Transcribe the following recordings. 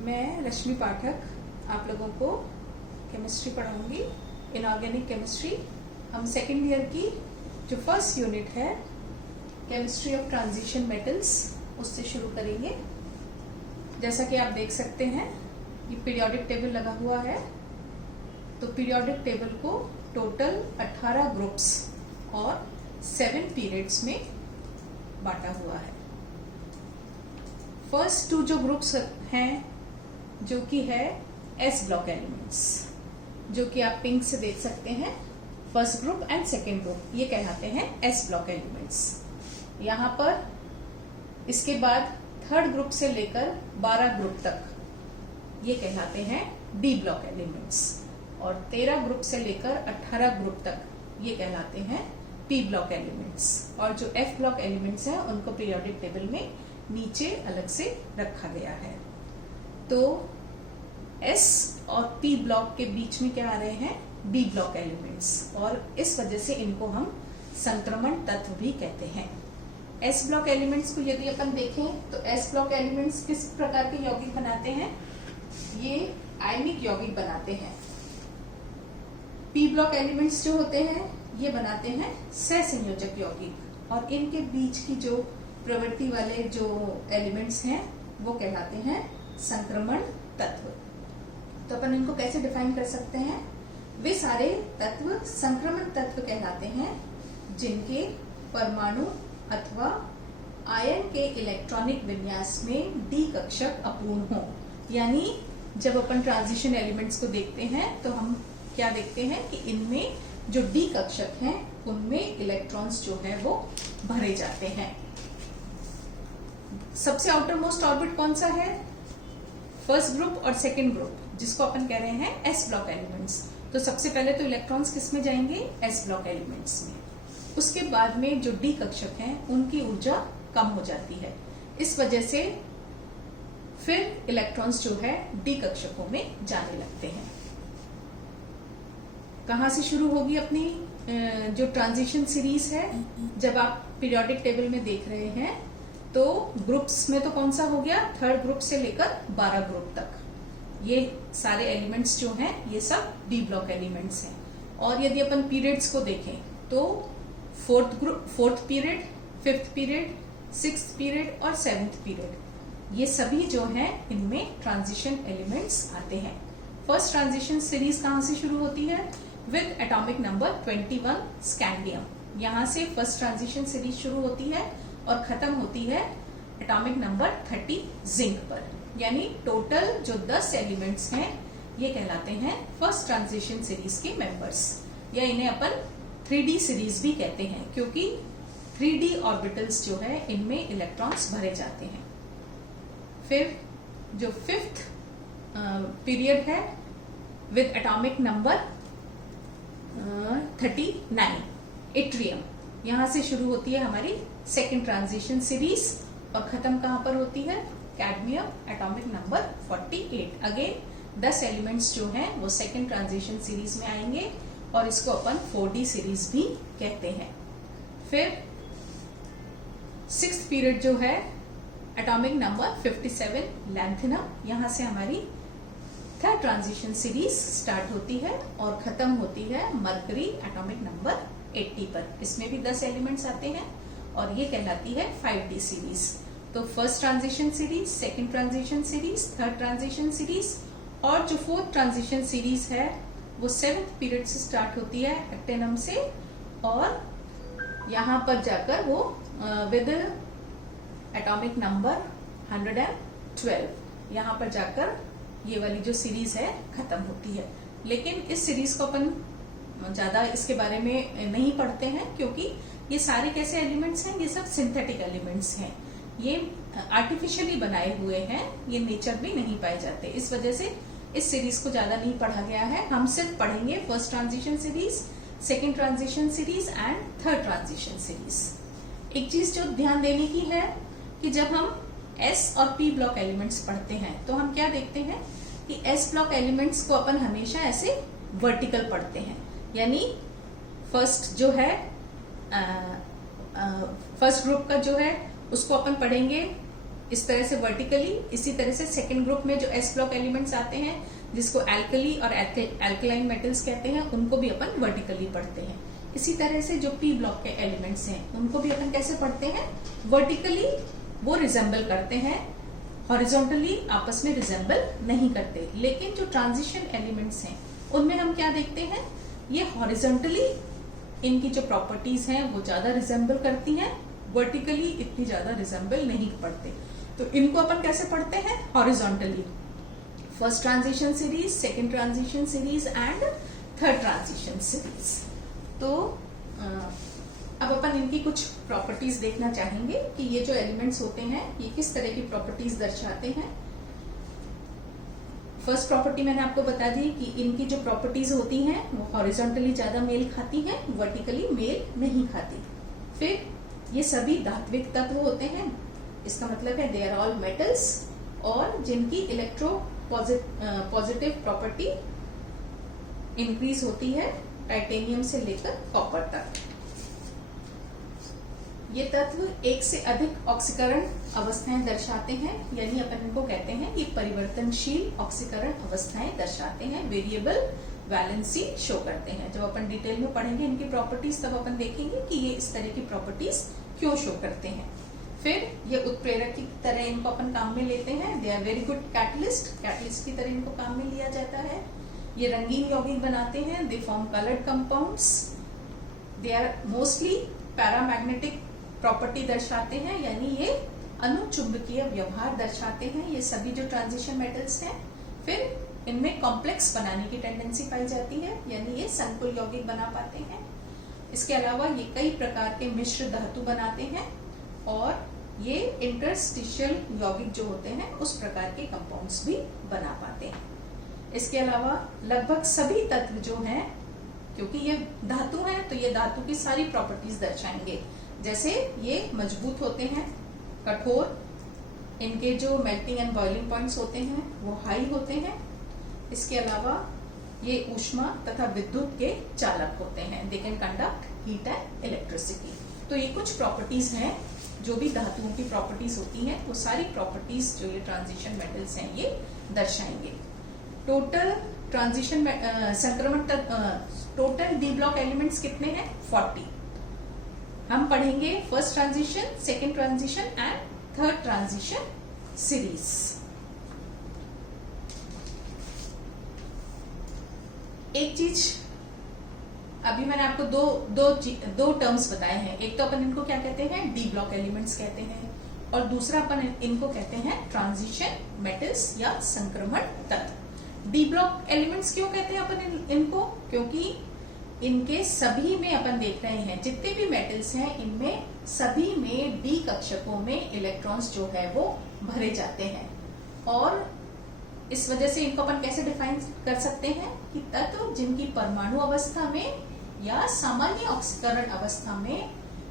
मैं रश्मि पाठक आप लोगों को केमिस्ट्री पढ़ाऊंगी। इनऑर्गेनिक केमिस्ट्री हम सेकेंड ईयर की जो फर्स्ट यूनिट है केमिस्ट्री ऑफ ट्रांजिशन मेटल्स उससे शुरू करेंगे। जैसा कि आप देख सकते हैं ये पीरियोडिक टेबल लगा हुआ है। तो पीरियोडिक टेबल को टोटल 18 ग्रुप्स और 7 पीरियड्स में बांटा हुआ है। फर्स्ट 2 जो ग्रुप्स हैं जो कि है एस ब्लॉक एलिमेंट्स, जो कि आप पिंक से देख सकते हैं। First group and second group ये कहलाते हैं एस ब्लॉक एलिमेंट्स। यहाँ पर इसके बाद थर्ड ग्रुप से लेकर 12 ग्रुप तक ये कहलाते हैं डी ब्लॉक एलिमेंट्स, और 13 ग्रुप से लेकर 18 ग्रुप तक ये कहलाते हैं पी ब्लॉक एलिमेंट्स। और जो एफ ब्लॉक एलिमेंट्स हैं उनको पीरियोडिक टेबल में नीचे अलग से रखा गया है। तो एस और पी ब्लॉक के बीच में क्या आ रहे हैं, डी ब्लॉक एलिमेंट्स, और इस वजह से इनको हम संक्रमण तत्व भी कहते हैं। एस ब्लॉक एलिमेंट्स को यदि अपन देखें तो एस ब्लॉक एलिमेंट्स किस प्रकार के यौगिक बनाते हैं, ये आयनिक यौगिक बनाते हैं। पी ब्लॉक एलिमेंट्स जो होते हैं ये बनाते हैं सहसंयोजक यौगिक, और इनके बीच की जो प्रवृत्ति वाले जो एलिमेंट्स हैं वो कहलाते हैं संक्रमण तत्व। तो अपन इनको कैसे डिफाइन कर सकते हैं, वे सारे तत्व संक्रमण तत्व कहलाते हैं जिनके परमाणु अथवा आयन के इलेक्ट्रॉनिक विन्यास में डी कक्षक अपूर्ण हो। यानी जब अपन ट्रांजिशन एलिमेंट्स को देखते हैं तो हम क्या देखते हैं कि इनमें जो डी कक्षक हैं उनमें इलेक्ट्रॉन्स जो है वो भरे जाते हैं। सबसे आउटर मोस्ट ऑर्बिट कौन सा है, फर्स्ट ग्रुप और सेकेंड ग्रुप, जिसको अपन कह रहे हैं एस ब्लॉक एलिमेंट्स। तो सबसे पहले तो इलेक्ट्रॉन्स किस में जाएंगे, एस ब्लॉक एलिमेंट्स में। उसके बाद में जो डी कक्षक हैं उनकी ऊर्जा कम हो जाती है, इस वजह से फिर इलेक्ट्रॉन्स जो है डी कक्षकों में जाने लगते हैं। कहां से शुरू होगी अपनी जो ट्रांजिशन सीरीज है, जब आप पीरियोडिक टेबल में देख रहे हैं तो ग्रुप्स में तो कौन सा हो गया, थर्ड ग्रुप से लेकर 12 ग्रुप तक ये सारे एलिमेंट्स जो हैं ये सब डी ब्लॉक एलिमेंट्स हैं। और यदि अपन पीरियड्स को देखें तो fourth period, fifth period, sixth period और सेवेंथ पीरियड, ये सभी जो हैं इनमें ट्रांजिशन एलिमेंट्स आते हैं। फर्स्ट ट्रांजिशन सीरीज कहां से शुरू होती है, विद एटॉमिक नंबर 21 स्कैंडियम। यहाँ से फर्स्ट ट्रांजिशन सीरीज शुरू होती है और खत्म होती है एटॉमिक नंबर 30 जिंक पर। यानी टोटल जो 10 एलिमेंट्स हैं ये कहलाते हैं फर्स्ट ट्रांजिशन सीरीज के मेंबर्स, या इन्हें अपन 3D सीरीज भी कहते हैं, क्योंकि 3D ऑर्बिटल्स जो है इनमें इलेक्ट्रॉन्स भरे जाते हैं। फिर जो फिफ्थ पीरियड है विद एटॉमिक नंबर 39 इट्रियम, यहां से शुरू होती है हमारी सेकेंड ट्रांजिशन सीरीज और खत्म कहां पर होती है, cadmium atomic number 48। Again 10 elements जो हैं वो सेकेंड ट्रांजिशन सीरीज में आएंगे और इसको अपन 4D सीरीज भी कहते हैं। फिर सिक्स्थ पीरियड जो है एटॉमिक नंबर 57 लैंथिनम, यहां से हमारी थर्ड ट्रांजिशन सीरीज स्टार्ट होती है और खत्म होती है मरकरी एटॉमिक नंबर 80 पर। इसमें भी 10 एलिमेंट्स आते हैं और ये कहलाती है 5D सीरीज। तो first transition series, second transition series, third transition series, और जो फोर्थ ट्रांजिशन सीरीज है वो 7th पीरियड से स्टार्ट होती है एक्टिनम से, और यहां पर जाकर वो विद एटॉमिक नंबर 112 यहां पर जाकर ये वाली जो सीरीज है खत्म होती है। लेकिन इस सीरीज को अपन ज्यादा इसके बारे में नहीं पढ़ते हैं, क्योंकि ये सारे कैसे एलिमेंट्स हैं, ये सब सिंथेटिक एलिमेंट्स हैं, ये आर्टिफिशियली बनाए हुए हैं, ये नेचर में नहीं पाए जाते। इस वजह से इस सीरीज को ज्यादा नहीं पढ़ा गया है। हम सिर्फ पढ़ेंगे first transition series, second transition series and third transition series. एक चीज जो ध्यान देने की है कि जब हम एस और पी ब्लॉक एलिमेंट्स पढ़ते हैं तो हम क्या देखते हैं कि एस ब्लॉक एलिमेंट्स को अपन हमेशा ऐसे वर्टिकल पढ़ते हैं। यानी फर्स्ट जो है फर्स्ट ग्रुप का जो है उसको अपन पढ़ेंगे इस तरह से वर्टिकली। इसी तरह से सेकेंड ग्रुप में जो एस ब्लॉक एलिमेंट्स आते हैं, जिसको एल्कली और एल्कलाइन मेटल्स कहते हैं, उनको भी अपन वर्टिकली पढ़ते हैं। इसी तरह से जो पी ब्लॉक के एलिमेंट्स हैं, उनको भी अपन कैसे पढ़ते हैं? वर्टिकली वो रिजेंबल करते हैं, हॉरिजॉन्टली आपस में रिजेंबल नहीं करते। लेकिन जो ट्रांजिशन एलिमेंट्स हैं, उनमें हम क्या देखते हैं? ये हॉरिजॉन्टली इनकी जो प्रॉपर्टीज हैं वो ज्यादा रिजेंबल करती हैं, वर्टिकली इतनी ज्यादा रिजेंबल नहीं पढ़ते। तो इनको अपन कैसे पढ़ते हैं? Horizontally. First transition series, second transition series and third transition series. तो अब अपन इनकी कुछ प्रॉपर्टीज देखना चाहेंगे कि ये जो एलिमेंट्स होते हैं ये किस तरह की प्रॉपर्टीज दर्शाते हैं। फर्स्ट प्रॉपर्टी मैंने आपको बता दी कि इनकी जो प्रॉपर्टीज होती हैं वो हॉरिजॉन्टली ज्यादा मेल खाती हैं, वर्टिकली मेल नहीं खाती। फिर ये सभी धात्विक तत्व होते हैं, इसका मतलब है दे आर ऑल मेटल्स, और जिनकी इलेक्ट्रो पॉजिटिव प्रॉपर्टी इंक्रीज होती है टाइटेनियम से लेकर कॉपर तक। ये तत्व एक से अधिक ऑक्सीकरण अवस्थाएं दर्शाते हैं, यानी अपन इनको कहते हैं ये परिवर्तनशील ऑक्सीकरण अवस्थाएं दर्शाते हैं, वेरिएबल वैलेंसी शो करते हैं। जब अपन डिटेल में पढ़ेंगे इनकी प्रॉपर्टीज, तब अपन देखेंगे कि ये इस तरह की प्रॉपर्टीज क्यों शो करते हैं। फिर ये उत्प्रेरक की तरह इनको अपन काम में लेते हैं, they are very good catalyst की तरह इनको काम में लिया जाता है। ये रंगीन यौगिक बनाते हैं, they form coloured compounds, they are mostly paramagnetic property दर्शाते हैं, यानी ये अनुचुंबकीय व्यवहार दर्शाते हैं, ये सभी जो ट्रांजिशन मेटल्स हैं। फिर इनमें कॉम्प्लेक्स बनाने की टेंडेंसी पाई जाती है, यानी ये संकुल यौगिक बना पाते हैं। इसके अलावा ये कई प्रकार के मिश्र धातु बनाते हैं, और ये इंटरस्टिशियल यौगिक जो होते हैं उस प्रकार के कंपाउंड्स भी बना पाते हैं। इसके अलावा लगभग सभी तत्व जो हैं, क्योंकि ये धातु हैं तो ये धातु की सारी प्रॉपर्टीज दर्शाएंगे। जैसे ये मजबूत होते हैं, कठोर, इनके जो मेल्टिंग एंड बॉइलिंग पॉइंट्स होते हैं वो हाई होते हैं। इसके अलावा ये ऊष्मा तथा विद्युत के चालक होते हैं, they can conduct heat and electricity. तो ये कुछ प्रॉपर्टीज हैं, जो भी धातुओं की प्रॉपर्टीज होती हैं वो सारी प्रॉपर्टीज जो ये ट्रांजिशन मेटल्स हैं ये दर्शाएंगे। टोटल ट्रांजिशन संक्रमण टोटल डी ब्लॉक एलिमेंट्स कितने हैं? 40। हम पढ़ेंगे first transition, second transition and third transition series. एक चीज अभी मैंने आपको दो टर्म्स बताए हैं। एक तो अपन इनको क्या कहते हैं? डी ब्लॉक एलिमेंट्स कहते हैं, और दूसरा अपन इनको कहते हैं ट्रांजिशन मेटल्स या संक्रमण तत्व। डी ब्लॉक एलिमेंट्स क्यों कहते हैं अपन इनको? क्योंकि इनके सभी में अपन देख रहे हैं जितने भी मेटल्स हैं इनमें सभी में डी कक्षकों में इलेक्ट्रॉन्स जो है वो भरे जाते हैं, और इस वजह से इनको अपन कैसे डिफाइन कर सकते हैं कि तत्व जिनकी परमाणु अवस्था में या सामान्य ऑक्सीकरण अवस्था में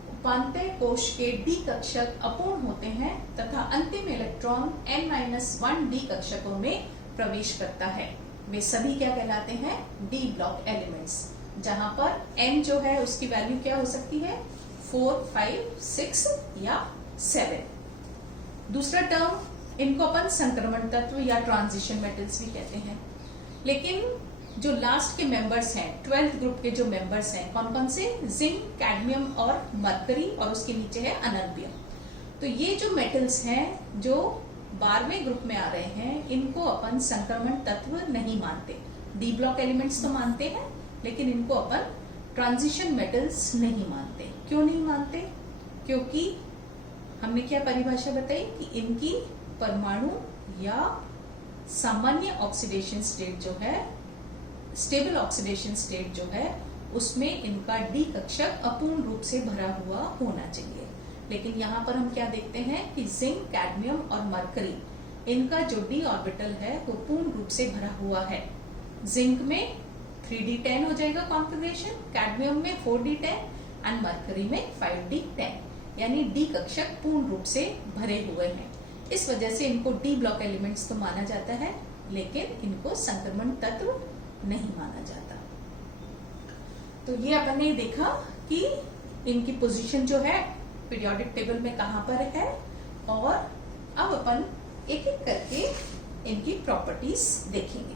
उपांत्य कोश के डी कक्षक अपूर्ण होते हैं तथा अंतिम इलेक्ट्रॉन n-1 डी कक्षकों में प्रवेश करता है, वे सभी क्या कहलाते हैं? D block elements. जहां पर n जो है उसकी वैल्यू क्या हो सकती है? 4, 5, 6 या 7। दूसरा टर्म इनको अपन संक्रमण तत्व या ट्रांजिशन मेटल्स भी कहते हैं। लेकिन जो लास्ट के मेंबर्स हैं, 12th ग्रुप के जो मेंबर्स हैं, कौन कौन से? जिंक, कैडमियम और मरकरी, और उसके नीचे है अनर्बियम। तो ये जो मेटल्स हैं जो 12वें ग्रुप में आ रहे हैं, इनको अपन संक्रमण तत्व नहीं मानते। डी ब्लॉक एलिमेंट्स तो मानते हैं, लेकिन इनको अपन ट्रांजिशन मेटल्स नहीं मानते। क्यों नहीं मानते? क्योंकि हमने क्या परिभाषा बताई कि इनकी परमाणु या सामान्य ऑक्सीडेशन स्टेट जो है, स्टेबल ऑक्सीडेशन स्टेट जो है, उसमें इनका डी कक्षक अपूर्ण रूप से भरा हुआ होना चाहिए। लेकिन यहाँ पर हम क्या देखते हैं कि जिंक, कैडमियम और मरकरी, इनका जो डी ऑर्बिटल है वो पूर्ण रूप से भरा हुआ है। जिंक में 3d10 हो जाएगा कॉन्फिगरेशन, कैडमियम में 4d10 एंड मरकरी में 5d10, यानी डी कक्षक पूर्ण रूप से भरे हुए हैं। इस वजह से इनको डी ब्लॉक एलिमेंट्स तो माना जाता है, लेकिन इनको संक्रमण तत्व नहीं माना जाता। तो ये अपन ने देखा कि इनकी पोजीशन जो है पीरियोडिक टेबल में कहां पर है, और अब अपन एक एक करके इनकी प्रॉपर्टीज देखेंगे।